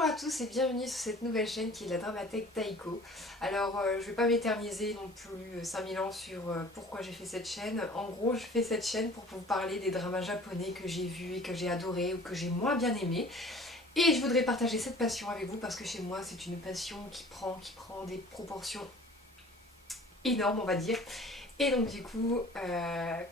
Bonjour à tous et bienvenue sur cette nouvelle chaîne qui est la Dramathèque Taiko. Alors je vais pas m'éterniser non plus 5000 ans sur pourquoi j'ai fait cette chaîne. En gros je fais cette chaîne pour vous parler des dramas japonais que j'ai vus et que j'ai adorés ou que j'ai moins bien aimés. Et je voudrais partager cette passion avec vous parce que chez moi c'est une passion qui prend des proportions énormes on va dire. Et donc du coup,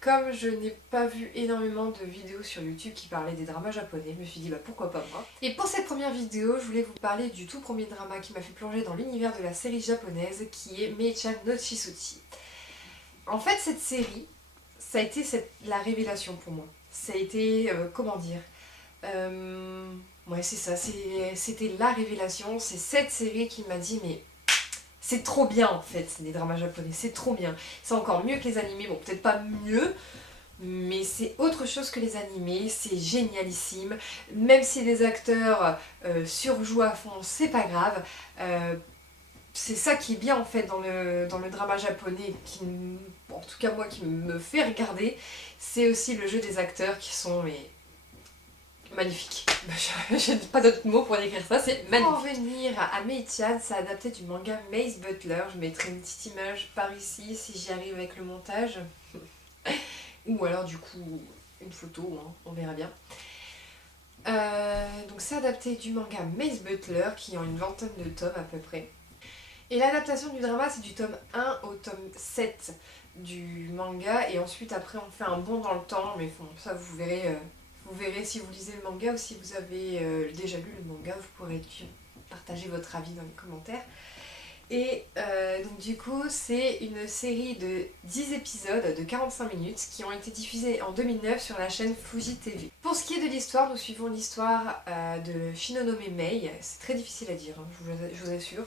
comme je n'ai pas vu énormément de vidéos sur YouTube qui parlaient des dramas japonais, je me suis dit bah pourquoi pas moi. Et pour cette première vidéo, je voulais vous parler du tout premier drama qui m'a fait plonger dans l'univers de la série japonaise qui est Mei-chan no Chisuchi. En fait cette série, ça a été la révélation pour moi. Ça a été, comment dire, ouais c'est ça, c'était la révélation, c'est cette série qui m'a dit mais... C'est trop bien en fait, les dramas japonais, c'est trop bien. C'est encore mieux que les animés, bon peut-être pas mieux, mais c'est autre chose que les animés, c'est génialissime. Même si les acteurs surjouent à fond, c'est pas grave. C'est ça qui est bien en fait dans le drama japonais, bon, en tout cas moi qui me fait regarder, c'est aussi le jeu des acteurs qui sont magnifique. J'ai pas d'autres mots pour décrire ça, c'est magnifique. Pour revenir à Mei-chan, c'est adapté du manga Maze Butler. Je mettrai une petite image par ici si j'y arrive avec le montage. Ou alors du coup une photo, hein, on verra bien. Donc c'est adapté du manga Maze Butler qui ont une vingtaine de tomes à peu près. Et l'adaptation du drama c'est du tome 1 au tome 7 du manga et ensuite après on fait un bond dans le temps mais bon, ça vous verrez. Vous verrez si vous lisez le manga ou si vous avez déjà lu le manga, vous pourrez partager votre avis dans les commentaires. Et donc du coup, c'est une série de 10 épisodes de 45 minutes qui ont été diffusés en 2009 sur la chaîne Fuji TV. Pour ce qui est de l'histoire, nous suivons l'histoire de Shinonome Mei, c'est très difficile à dire, hein, je vous assure,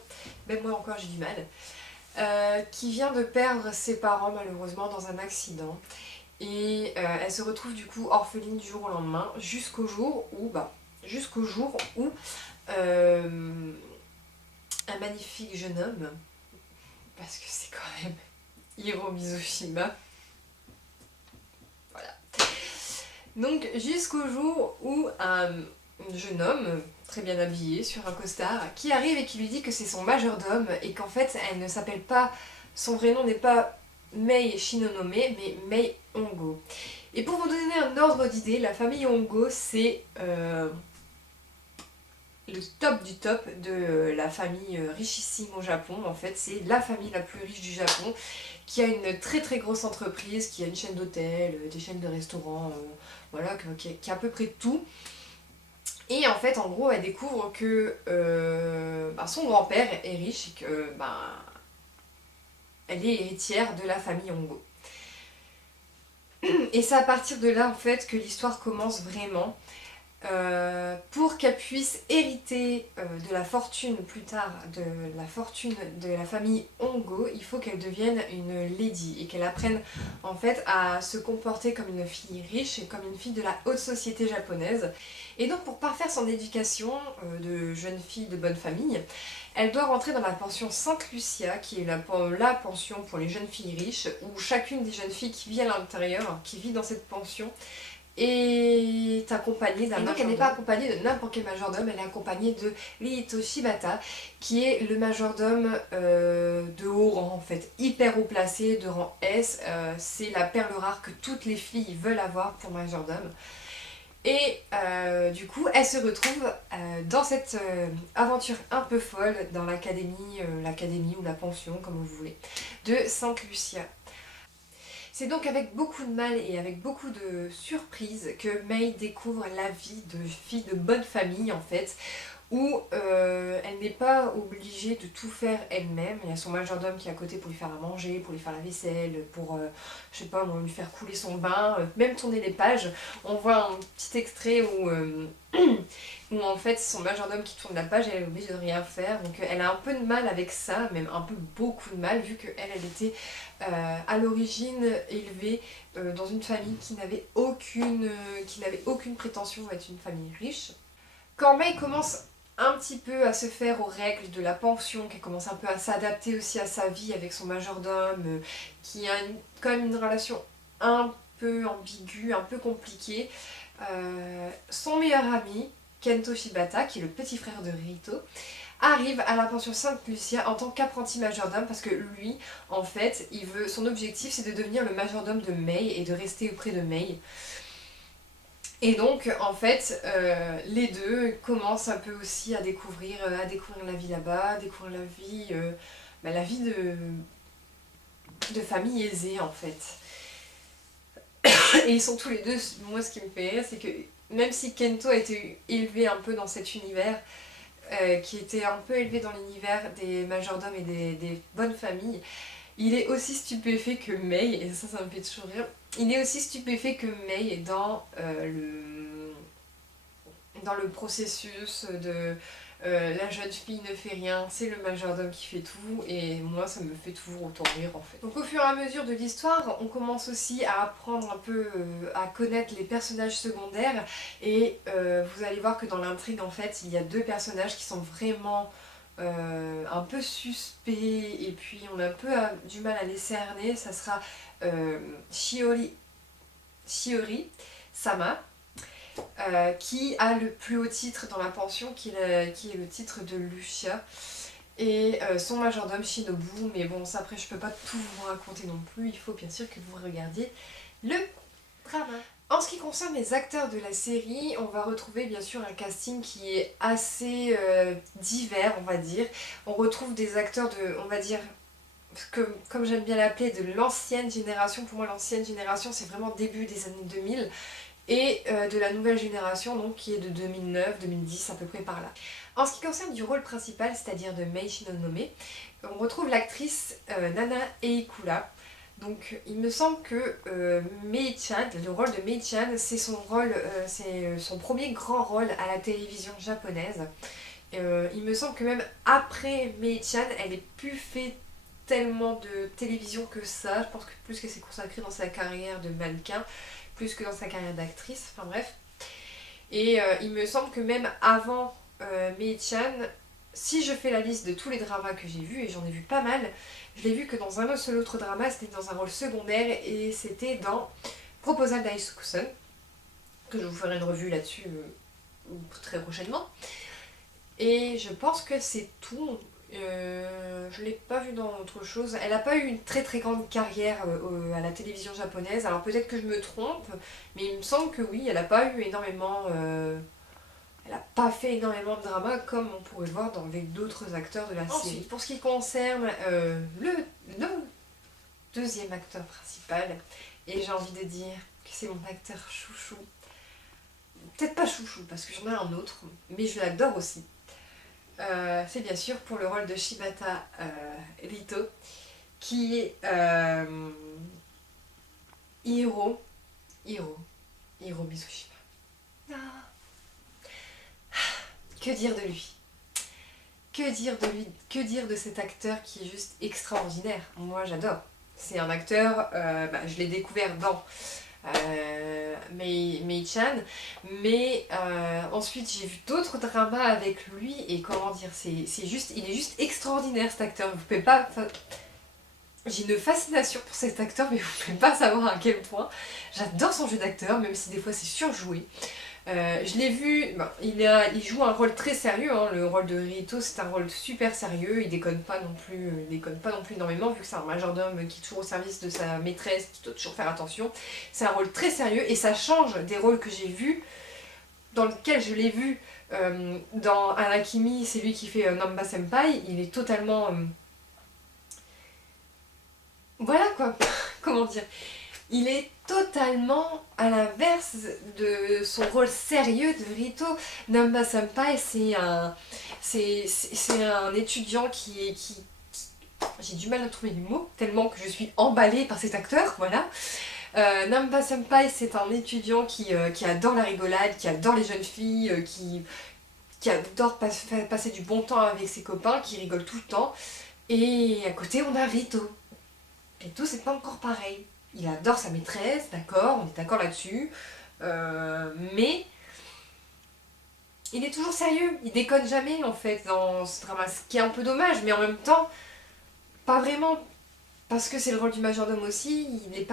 même moi encore j'ai du mal, qui vient de perdre ses parents malheureusement dans un accident. Et elle se retrouve du coup orpheline du jour au lendemain jusqu'au jour où un magnifique jeune homme, parce que c'est quand même Hiro Mizushima, voilà. Donc jusqu'au jour où un jeune homme très bien habillé sur un costard qui arrive et qui lui dit que c'est son majordome et qu'en fait elle ne s'appelle pas, son vrai nom n'est pas Mei Shinonome, mais Mei Hongo. Et pour vous donner un ordre d'idée, la famille Hongo, c'est le top du top de la famille richissime au Japon. En fait, c'est la famille la plus riche du Japon, qui a une très très grosse entreprise, qui a une chaîne d'hôtels, des chaînes de restaurants, voilà, qui a à peu près tout. Et en fait, en gros, elle découvre que son grand-père est riche et que elle est héritière de la famille Hongo. Et c'est à partir de là en fait que l'histoire commence vraiment. Pour qu'elle puisse hériter de la fortune plus tard, de la fortune de la famille Hongo, il faut qu'elle devienne une lady et qu'elle apprenne en fait à se comporter comme une fille riche et comme une fille de la haute société japonaise. Et donc pour parfaire son éducation de jeune fille de bonne famille, elle doit rentrer dans la pension Sainte Lucia, qui est la pension pour les jeunes filles riches, où chacune des jeunes filles qui vit à l'intérieur, qui vit dans cette pension, est accompagnée d'un majordome. Et donc elle n'est pas accompagnée de n'importe quel majordome, elle est accompagnée de Riito Shibata, qui est le majordome de haut rang en fait, hyper haut placé, de rang S, c'est la perle rare que toutes les filles veulent avoir pour majordome. Et du coup, elle se retrouve dans cette aventure un peu folle dans l'académie ou la pension, comme vous voulez, de Sainte Lucia. C'est donc avec beaucoup de mal et avec beaucoup de surprises que Mei découvre la vie de fille de bonne famille en fait, où elle n'est pas obligée de tout faire elle-même. Il y a son majordome qui est à côté pour lui faire à manger, pour lui faire la vaisselle, pour, je sais pas, lui faire couler son bain, même tourner les pages. On voit un petit extrait où, où en fait c'est son majordome qui tourne la page et elle est obligée de rien faire. Donc elle a un peu de mal avec ça, même un peu beaucoup de mal, vu qu'elle était à l'origine élevée dans une famille qui n'avait aucune prétention à être une famille riche. Quand Mei commence un petit peu à se faire aux règles de la pension, qui commence un peu à s'adapter aussi à sa vie avec son majordome, qui a quand même une relation un peu ambiguë, un peu compliquée. Son meilleur ami Kento Shibata, qui est le petit frère de Rito, arrive à la pension Sainte-Lucia en tant qu'apprenti majordome parce que lui, en fait, son objectif c'est de devenir le majordome de Mei et de rester auprès de Mei. Et donc, en fait, les deux commencent un peu aussi à découvrir la vie là-bas, à découvrir la vie de famille aisée, en fait. Et ils sont tous les deux, moi ce qui me fait rire, c'est que même si Kento a été élevé un peu dans cet univers, qui était un peu élevé dans l'univers des majordomes et des bonnes familles, il est aussi stupéfait que Mei, et ça me fait toujours rire, il est aussi stupéfait que Mei dans le processus de la jeune fille ne fait rien, c'est le majordome qui fait tout, et moi ça me fait toujours autant rire en fait. Donc au fur et à mesure de l'histoire, on commence aussi à apprendre un peu à connaître les personnages secondaires, et vous allez voir que dans l'intrigue en fait, il y a deux personnages qui sont vraiment un peu suspects, et puis on a un peu du mal à les cerner. Ça sera Shiori Sama, qui a le plus haut titre dans la pension, qui est le titre de Lucia, et son majordome Shinobu. Mais bon, ça après je peux pas tout vous raconter non plus, il faut bien sûr que vous regardiez le drama. En ce qui concerne les acteurs de la série, on va retrouver bien sûr un casting qui est assez divers, on va dire. On retrouve des acteurs on va dire, comme j'aime bien l'appeler, de l'ancienne génération. Pour moi, l'ancienne génération, c'est vraiment début des années 2000. Et de la nouvelle génération, donc qui est de 2009, 2010, à peu près par là. En ce qui concerne du rôle principal, c'est-à-dire de Mei Shinonome, on retrouve l'actrice Nana Eikura. Donc il me semble que Mei-chan, le rôle de Mei-chan, c'est son premier grand rôle à la télévision japonaise. Il me semble que même après Mei-chan, elle n'ait plus fait tellement de télévision que ça. Je pense que plus qu'elle s'est consacrée dans sa carrière de mannequin, plus que dans sa carrière d'actrice, enfin bref. Et il me semble que même avant Mei-chan, si je fais la liste de tous les dramas que j'ai vus, et j'en ai vu pas mal, je l'ai vu que dans un seul autre drama, c'était dans un rôle secondaire, et c'était dans Proposal d'Aisuku-sun, que je vous ferai une revue là-dessus très prochainement. Et je pense que c'est tout. Je l'ai pas vue dans autre chose. Elle n'a pas eu une très très grande carrière à la télévision japonaise. Alors peut-être que je me trompe, mais il me semble que oui, elle n'a pas eu énormément... elle n'a pas fait énormément de drama comme on pourrait le voir avec d'autres acteurs de la série. Ensuite, pour ce qui concerne le deuxième acteur principal, et j'ai envie de dire que c'est mon acteur chouchou. Peut-être pas chouchou parce que j'en ai un autre, mais je l'adore aussi. C'est bien sûr pour le rôle de Shibata Rito, qui est Hiro Mitsushima. Ah. Que dire de lui? Que dire de lui? Que dire de cet acteur qui est juste extraordinaire? Moi j'adore. C'est un acteur, je l'ai découvert dans Mei-chan, mais ensuite j'ai vu d'autres dramas avec lui, et comment dire, il est juste extraordinaire cet acteur. Vous pouvez pas... J'ai une fascination pour cet acteur, mais vous pouvez pas savoir à quel point. J'adore son jeu d'acteur, même si des fois c'est surjoué. Je l'ai vu, il joue un rôle très sérieux, hein. Le rôle de Rito, c'est un rôle super sérieux, il déconne pas non plus énormément, vu que c'est un majordome qui est toujours au service de sa maîtresse, qui doit toujours faire attention. C'est un rôle très sérieux, et ça change des rôles que j'ai vus, dans lequel je l'ai vu dans Anakimi, c'est lui qui fait Namba Senpai. Il est totalement... Voilà quoi, comment dire, il est totalement à l'inverse de son rôle sérieux de Rito. Namba Senpai, c'est un étudiant qui j'ai du mal à trouver du mot, tellement que je suis emballée par cet acteur, voilà. Namba Senpai, c'est un étudiant qui adore la rigolade, qui adore les jeunes filles, qui adore passer du bon temps avec ses copains, qui rigole tout le temps. Et à côté, on a Rito. Rito, c'est pas encore pareil. Il adore sa maîtresse, d'accord, on est d'accord là-dessus, mais il est toujours sérieux, il déconne jamais en fait dans ce drama, ce qui est un peu dommage, mais en même temps, pas vraiment, parce que c'est le rôle du majordome aussi, il n'est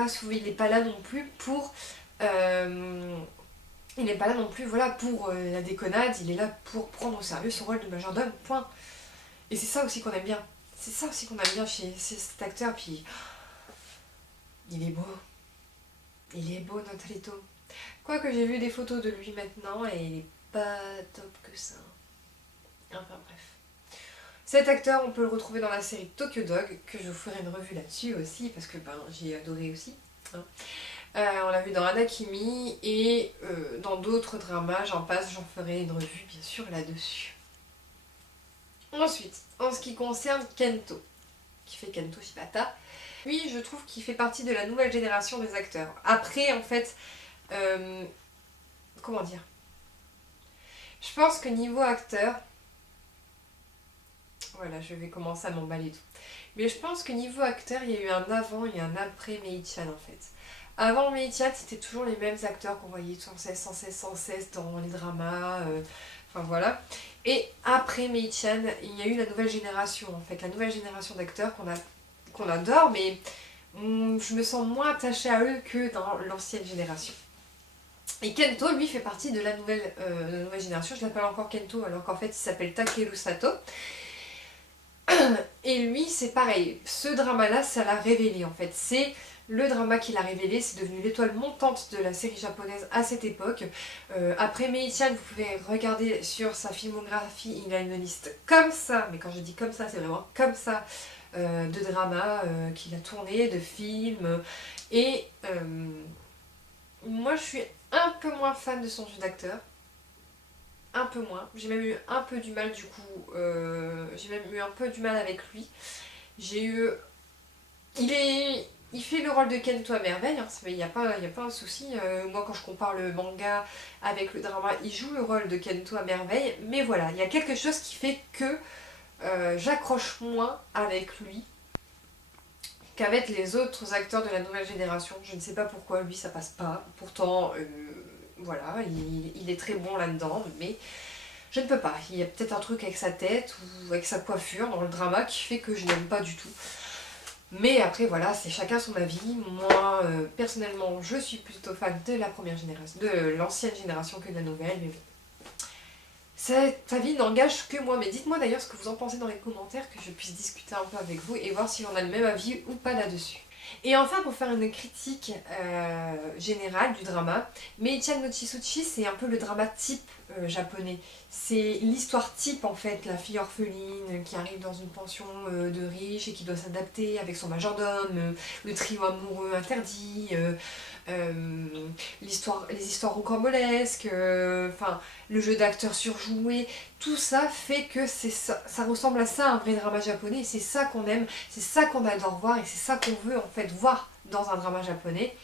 pas là non plus pour Il n'est pas là non plus voilà, pour la déconnade, il est là pour prendre au sérieux son rôle de majordome, point. Et c'est ça aussi qu'on aime bien. C'est ça aussi qu'on aime bien chez cet acteur, puis il est beau. Il est beau notre Leto. Quoique j'ai vu des photos de lui maintenant et il est pas top que ça. Enfin bref. Cet acteur, on peut le retrouver dans la série Tokyo Dog, que je vous ferai une revue là-dessus aussi, parce que j'ai adoré aussi. Hein. On l'a vu dans Anakimi et dans d'autres dramas, j'en passe, j'en ferai une revue bien sûr là-dessus. Ensuite, en ce qui concerne Kento, qui fait Kento Shibata, lui je trouve qu'il fait partie de la nouvelle génération des acteurs. Après en fait, comment dire, je pense que niveau acteur, voilà je vais commencer à m'emballer tout, mais je pense que niveau acteur il y a eu un avant et un après Mei-chan en fait. Avant Mei-chan c'était toujours les mêmes acteurs qu'on voyait sans cesse dans les dramas, enfin voilà. Et après Mei-chan, il y a eu la nouvelle génération en fait, la nouvelle génération d'acteurs qu'on adore, mais je me sens moins attachée à eux que dans l'ancienne génération. Et Kento, lui, fait partie de la nouvelle génération. Je l'appelle encore Kento, alors qu'en fait, il s'appelle Takeru Sato. Et lui, c'est pareil. Ce drama-là, ça l'a révélé, en fait. C'est le drama qui l'a révélé. C'est devenu l'étoile montante de la série japonaise à cette époque. Après Mei-chan, vous pouvez regarder sur sa filmographie. Il a une liste comme ça. Mais quand je dis comme ça, c'est vraiment comme ça. De dramas qu'il a tourné, de films. Et moi, je suis un peu moins fan de son jeu d'acteur. Un peu moins. J'ai même eu un peu du mal du coup. J'ai même eu un peu du mal avec lui. J'ai eu... Il fait le rôle de Kento à merveille, hein. Il n'y a pas un souci. Moi, quand je compare le manga avec le drama, il joue le rôle de Kento à merveille. Mais voilà, il y a quelque chose qui fait que j'accroche moins avec lui qu'avec les autres acteurs de la nouvelle génération. Je ne sais pas pourquoi lui ça passe pas. Pourtant, voilà, il est très bon là-dedans, mais je ne peux pas. Il y a peut-être un truc avec sa tête ou avec sa coiffure dans le drama qui fait que je n'aime pas du tout. Mais après voilà, c'est chacun son avis. Moi, personnellement, je suis plutôt fan de la première génération, de l'ancienne génération que de la nouvelle. Mais cet avis n'engage que moi, mais dites-moi d'ailleurs ce que vous en pensez dans les commentaires, que je puisse discuter un peu avec vous et voir si on a le même avis ou pas là-dessus. Et enfin, pour faire une critique générale du drama, Mei-chan no Chisuchi, c'est un peu le drama type japonais. C'est l'histoire type en fait, la fille orpheline qui arrive dans une pension de riches et qui doit s'adapter avec son majordome, le trio amoureux interdit, les histoires rocambolesques, enfin le jeu d'acteurs surjoué, tout ça fait que ça ressemble à ça un vrai drama japonais, et c'est ça qu'on aime, c'est ça qu'on adore voir et c'est ça qu'on veut en fait voir dans un drama japonais.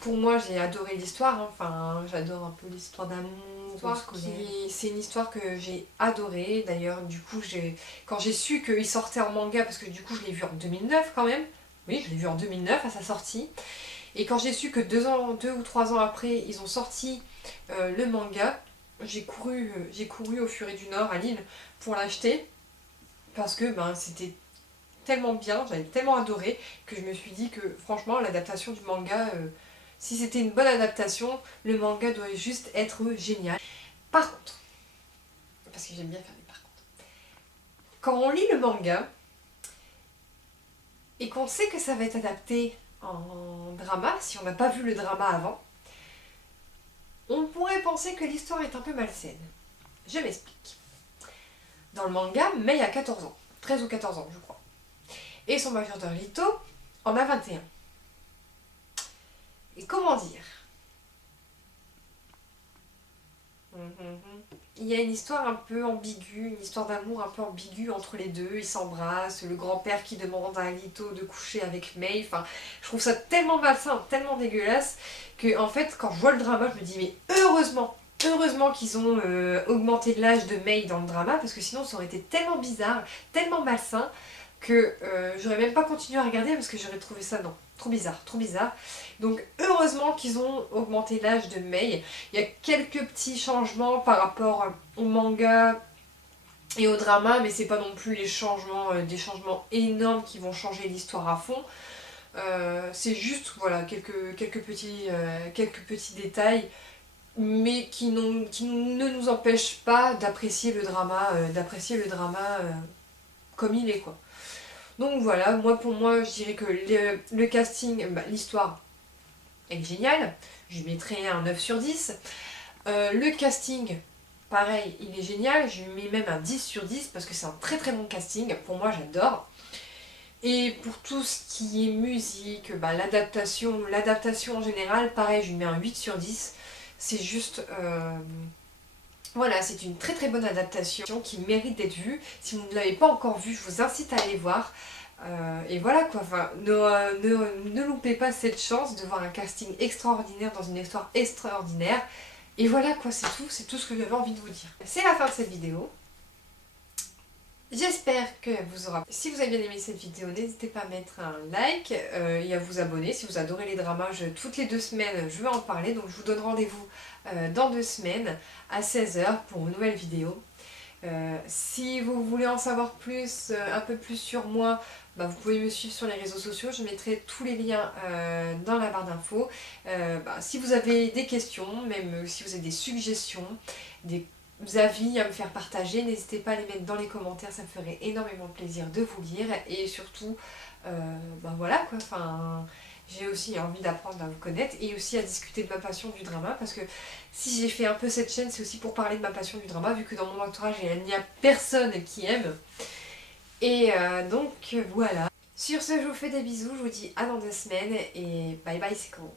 Pour moi j'ai adoré l'histoire, hein. Enfin j'adore un peu l'histoire d'amour, c'est une histoire que j'ai adorée. D'ailleurs du coup quand j'ai su qu'il sortait en manga, parce que du coup je l'ai vu en 2009 quand même, oui je l'ai vu en 2009 à sa sortie. Et quand j'ai su que 2 ou 3 ans après, ils ont sorti le manga, j'ai couru au Furet du Nord à Lille pour l'acheter. Parce que c'était tellement bien, j'avais tellement adoré, que je me suis dit que franchement, l'adaptation du manga, si c'était une bonne adaptation, le manga doit juste être génial. Par contre, parce que j'aime bien faire des par contre, quand on lit le manga, et qu'on sait que ça va être adapté en drama, si on n'a pas vu le drama avant, on pourrait penser que l'histoire est un peu malsaine. Je m'explique. Dans le manga, Mei a 14 ans. 13 ou 14 ans, je crois. Et son majordome Lito en a 21. Et comment dire, il y a une histoire un peu ambiguë, une histoire d'amour un peu ambiguë entre les deux. Ils s'embrassent, le grand-père qui demande à Lito de coucher avec Mei. Enfin, je trouve ça tellement malsain, tellement dégueulasse, que en fait, quand je vois le drama, je me dis mais heureusement qu'ils ont augmenté l'âge de Mei dans le drama, parce que sinon ça aurait été tellement bizarre, tellement malsain, que j'aurais même pas continué à regarder parce que j'aurais trouvé ça non, trop bizarre. Donc heureusement qu'ils ont augmenté l'âge de Mei. Il y a quelques petits changements par rapport au manga et au drama, mais c'est pas non plus des changements énormes qui vont changer l'histoire à fond. C'est juste voilà quelques petits détails mais qui ne nous empêche pas d'apprécier le drama, comme il est, quoi. Donc voilà, pour moi, je dirais que le casting, l'histoire est géniale. Je lui mettrais un 9 sur 10. Le casting, pareil, il est génial. Je lui mets même un 10 sur 10 parce que c'est un très très bon casting. Pour moi, j'adore. Et pour tout ce qui est musique, l'adaptation en général, pareil, je lui mets un 8 sur 10. C'est juste... voilà, c'est une très très bonne adaptation qui mérite d'être vue. Si vous ne l'avez pas encore vue, je vous incite à aller voir. Et voilà quoi, enfin, ne loupez pas cette chance de voir un casting extraordinaire dans une histoire extraordinaire. Et voilà quoi, c'est tout ce que j'avais envie de vous dire. C'est la fin de cette vidéo. J'espère que vous aura... Si vous avez bien aimé cette vidéo, n'hésitez pas à mettre un like et à vous abonner. Si vous adorez les dramas, toutes les 2 semaines, je vais en parler. Donc je vous donne rendez-vous dans 2 semaines à 16 h pour une nouvelle vidéo. Si vous voulez en savoir plus, un peu plus sur moi, vous pouvez me suivre sur les réseaux sociaux. Je mettrai tous les liens dans la barre d'infos. Si vous avez des questions, même si vous avez des suggestions, des avis à me faire partager, n'hésitez pas à les mettre dans les commentaires, ça me ferait énormément plaisir de vous lire. Et surtout, voilà quoi, enfin... J'ai aussi envie d'apprendre à vous connaître et aussi à discuter de ma passion du drama, parce que si j'ai fait un peu cette chaîne, c'est aussi pour parler de ma passion du drama, vu que dans mon entourage, il n'y a personne qui aime. Et donc voilà. Sur ce, je vous fais des bisous, je vous dis à dans 2 semaines et bye bye, c'est cool.